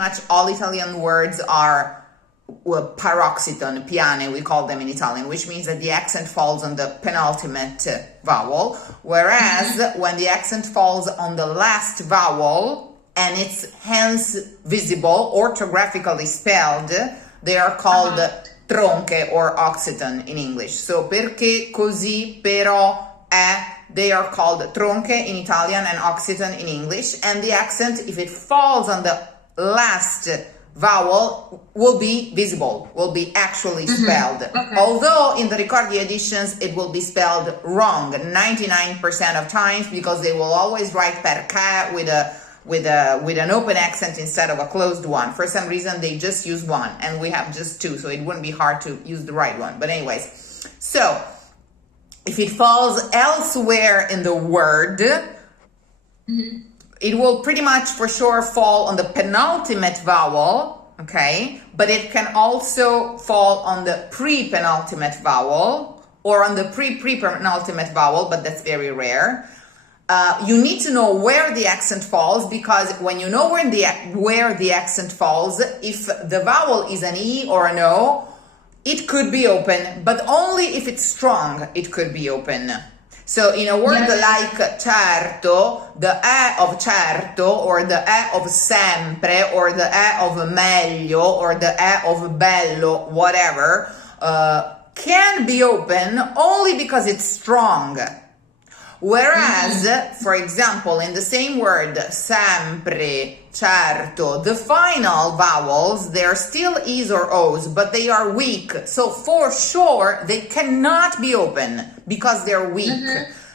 much all Italian words are paroxyton, piane, we call them in Italian, which means that the accent falls on the penultimate vowel, whereas when the accent falls on the last vowel and it's hence visible, orthographically spelled, they are called tronche or occiton in English. So perché, così, però, they are called tronche in Italian and occiton in English, and the accent, if it falls on the last vowel, will be visible, will be actually spelled. Although in the Ricordi editions it will be spelled wrong 99% of times, because they will always write perché with an open accent instead of a closed one. For some reason they just use one, and we have just two, so it wouldn't be hard to use the right one. But anyways, so if it falls elsewhere in the word, it will pretty much for sure fall on the penultimate vowel, okay? But it can also fall on the pre-penultimate vowel or on the pre-penultimate vowel, but that's very rare. You need to know where the accent falls, because when you know where the accent falls, if the vowel is an E or an O, it could be open, but only if it's strong, it could be open. So in a word like certo, the E of certo, or the E of sempre, or the E of meglio, or the E of bello, whatever, can be open only because it's strong. Whereas, for example, in the same word, sempre, certo, the final vowels, they're still E's or O's, but they are weak. So for sure, they cannot be open because they're weak.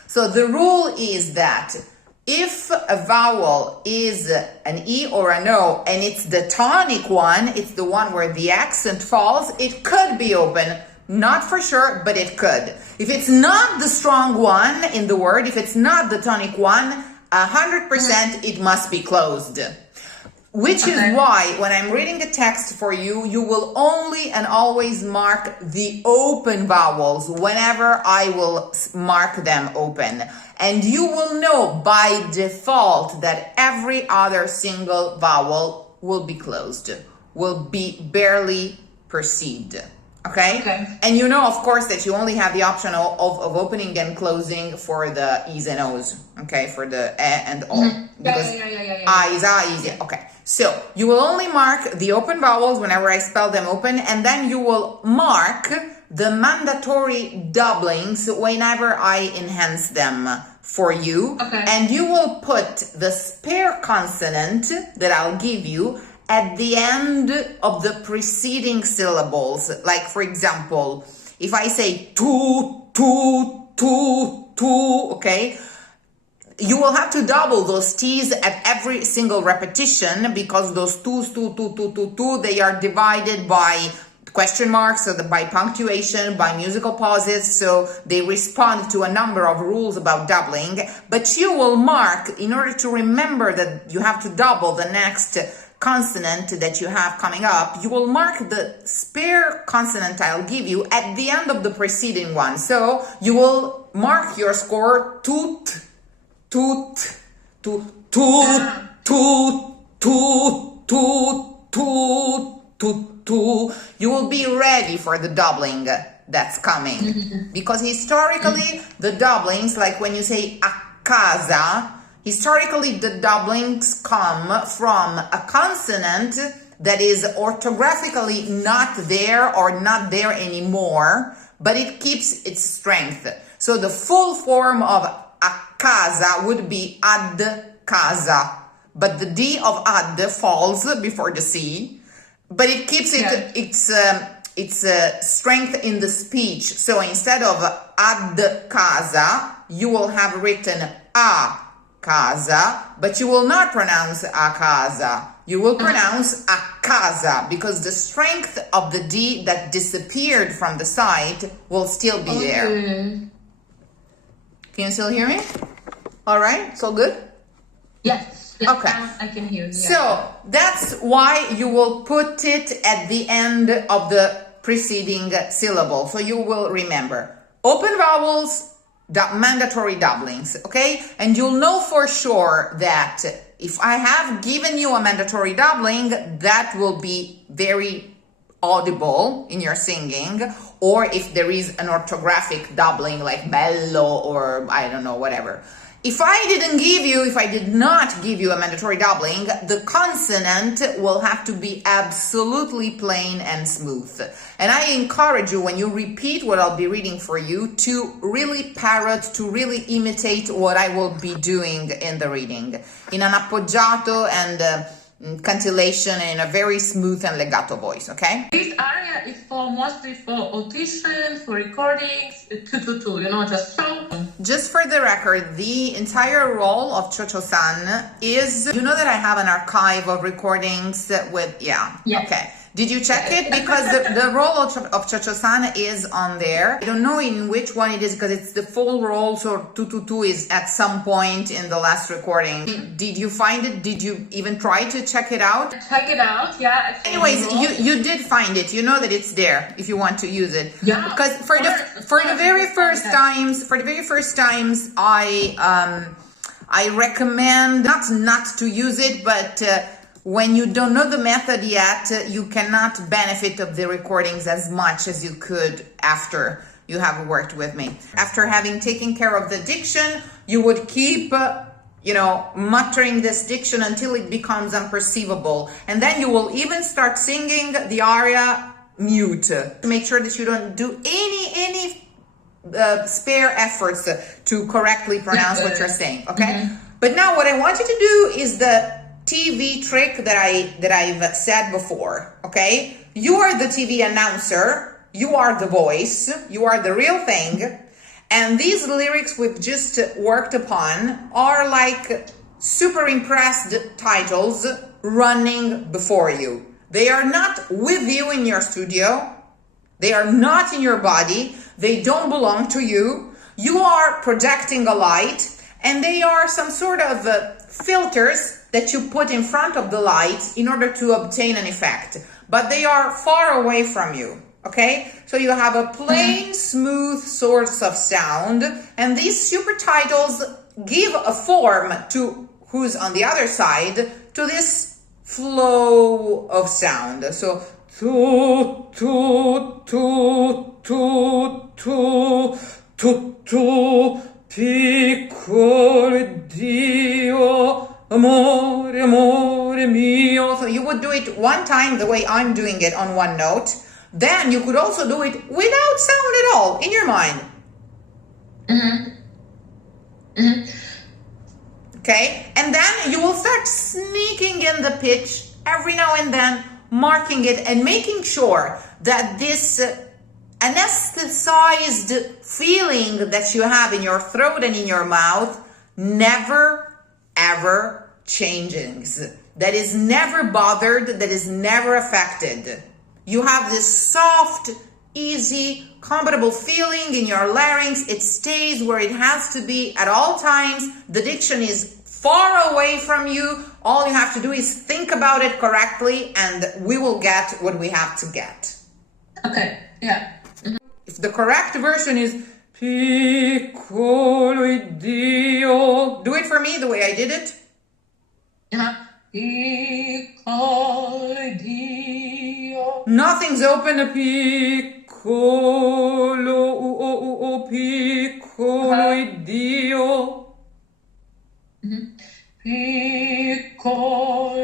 So the rule is that if a vowel is an E or an O, and it's the tonic one, it's the one where the accent falls, it could be open. Not for sure, but it could. If it's not the strong one in the word, if it's not the tonic one, 100% it must be closed. Which is why when I'm reading a text for you, you will only and always mark the open vowels whenever I will mark them open. And you will know by default that every other single vowel will be closed, will be barely perceived. Okay? And you know, of course, that you only have the option of opening and closing for the E's and O's, okay? For the E and O. Because A is A, is E. Okay. So you will only mark the open vowels whenever I spell them open, and then you will mark the mandatory doublings whenever I enhance them for you. And you will put the spare consonant that I'll give you at the end of the preceding syllables. Like, for example, if I say tu, okay, you will have to double those T's at every single repetition, because those twos, tu, they are divided by question marks, so by punctuation, by musical pauses, so they respond to a number of rules about doubling. But you will mark, in order to remember that you have to double the next consonant that you have coming up, you will mark the spare consonant I'll give you at the end of the preceding one. So you will mark your score toot, toot, toot, toot, toot, toot, toot, toot, toot, toot. You will be ready for the doubling that's coming. Because historically, the doublings, like when you say a casa, historically, the doublings come from a consonant that is orthographically not there or not there anymore, but it keeps its strength. So the full form of a casa would be ad casa, but the D of ad falls before the C, but it keeps its strength in the speech. So instead of ad casa, you will have written a casa, but you will not pronounce a casa. You will pronounce a casa, because the strength of the D that disappeared from the side will still be there. Can you still hear me? All right, it's all good? Yes. Okay. I can hear you. So that's why you will put it at the end of the preceding syllable. So you will remember open vowels, mandatory doublings, okay? And you'll know for sure that if I have given you a mandatory doubling, that will be very audible in your singing, or if there is an orthographic doubling like bello or I don't know, whatever. If I did not give you a mandatory doubling, the consonant will have to be absolutely plain and smooth. And I encourage you, when you repeat what I'll be reading for you, to really parrot, to really imitate what I will be doing in the reading, in an appoggiato and cantillation, and in a very smooth and legato voice, okay? This area is mostly for audition, for recordings, just show. Just for the record, the entire role of Chocho-san is, you know that I have an archive of recordings with, Yes. Okay. Did you check it? Because the role of Chocho-san is on there. I don't know in which one it is because it's the full role, so 222 is at some point in the last recording. Did you find it? Did you even try to check it out? Check it out, yeah. Anyways, you did find it. You know that it's there if you want to use it. Yeah. Because for the very first times, I recommend not to use it, but when you don't know the method yet, you cannot benefit of the recordings as much as you could after you have worked with me. After having taken care of the diction, you would keep muttering this diction until it becomes unperceivable. And then you will even start singing the aria mute. Make sure that you don't do any spare efforts to correctly pronounce what you're saying, okay? But now what I want you to do is the TV trick that I've said before, okay? You are the TV announcer, you are the voice, you are the real thing, and these lyrics we've just worked upon are like super impressed titles running before you. They are not with you in your studio, they are not in your body, they don't belong to you, you are projecting a light, and they are some sort of filters that you put in front of the light in order to obtain an effect, but they are far away from you, okay? So you have a plain, smooth source of sound, and these super titles give a form to who's on the other side to this flow of sound. So, tu, tu, tu, tu, tu, tu, tu, piccolo Dio, amore, amore mio. So you would do it one time the way I'm doing it on one note. Then you could also do it without sound at all in your mind. Okay? And then you will start sneaking in the pitch every now and then, marking it and making sure that this anesthetized feeling that you have in your throat and in your mouth never ever changes, that is never bothered, that is never affected. You have this soft, easy, comfortable feeling in your larynx. It stays where it has to be at all times. The diction is far away from you. All you have to do is think about it correctly and we will get what we have to get. Okay, yeah. If the correct version is piccolo Dio, do it for me the way I did it. Piccolo Dio. Nothing's open. Piccolo, piccolo Dio. Piccolo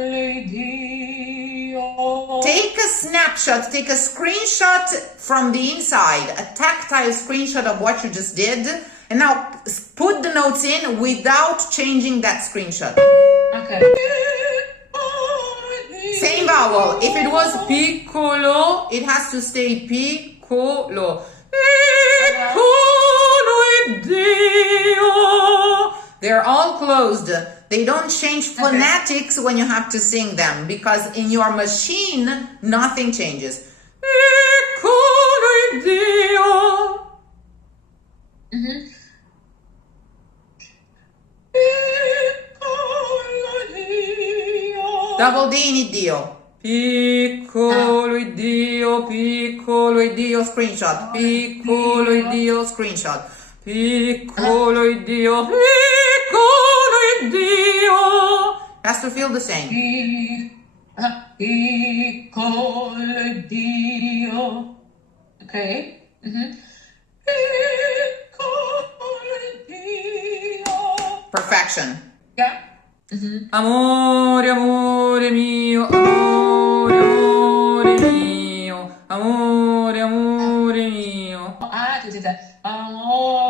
Dio. Take a snapshot, take a screenshot from the inside, a tactile screenshot of what you just did, and now put the notes in without changing that screenshot. Okay. Same vowel. If it was piccolo, it has to stay piccolo. Piccolo Dio. They're all closed. They don't change phonetics when you have to sing them, because in your machine, nothing changes. Piccolo Dio. Double D in Dio. Piccolo Dio, piccolo Dio, screenshot. Piccolo Dio, screenshot. Piccolo Dio, piccolo Dio, Has to feel the same. Ricordio. Okay. Perfection. Yeah. Amore, amore mio, amore, amore mio, amore, amore mio.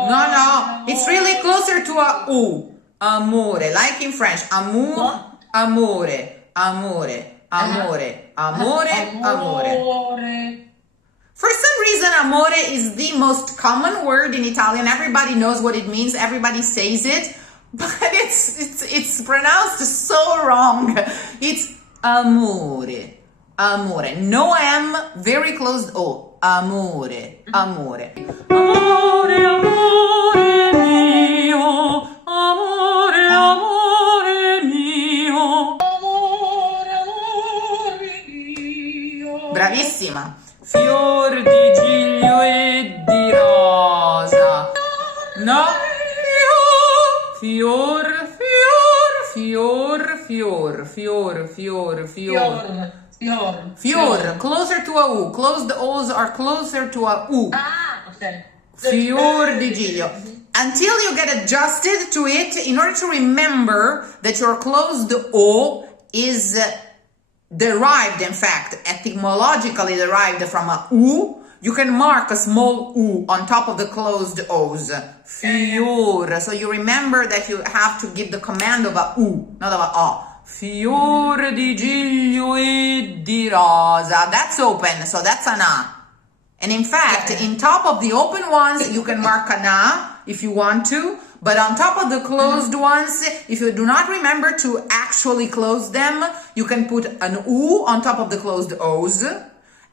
No, it's really closer to a U. Amore, like in French. Amour, amore, amore, amore, amore, amore. For some reason, amore is the most common word in Italian. Everybody knows what it means. Everybody says it, but it's pronounced so wrong. It's amore, amore. No M, very closed O. Amore, amore. Amore, amore mio, amore, amore mio. Amore, amore mio. Bravissima. Fior di giglio e di rosa. No? Fior, Fior, closer to a U. Closed O's are closer to a U. Okay. Fior di giglio. Until you get adjusted to it, in order to remember that your closed O is derived, in fact, etymologically derived from a U, you can mark a small U on top of the closed O's. Fior. So you remember that you have to give the command of a U, not of a A. Fior di giglio e di rosa. That's open, so that's an A. And in fact, in top of the open ones, you can mark an A if you want to. But on top of the closed ones, if you do not remember to actually close them, you can put an U on top of the closed O's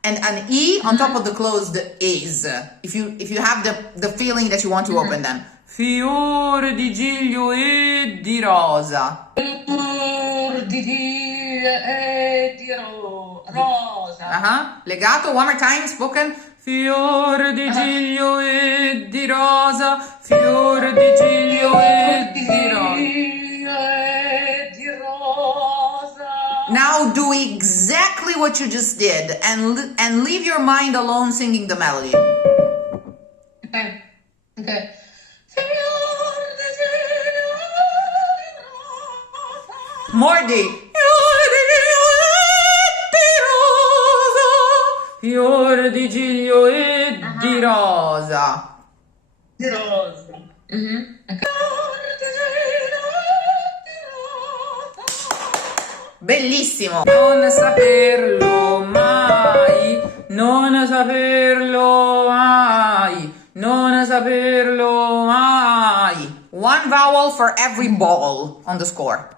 and an E on top of the closed A's. If you have the feeling that you want to open them. Fior di giglio e di rosa. Fior di giglio e di rosa. Legato, one more time, spoken. Fior di giglio e di rosa, fior di giglio e di rosa. Now do exactly what you just did and leave your mind alone singing the melody. Okay. More D. Fior di giglio e di rosa. Di rosa. Bellissimo. Non saperlo mai, non saperlo mai, non saperlo mai. One vowel for every ball on the score.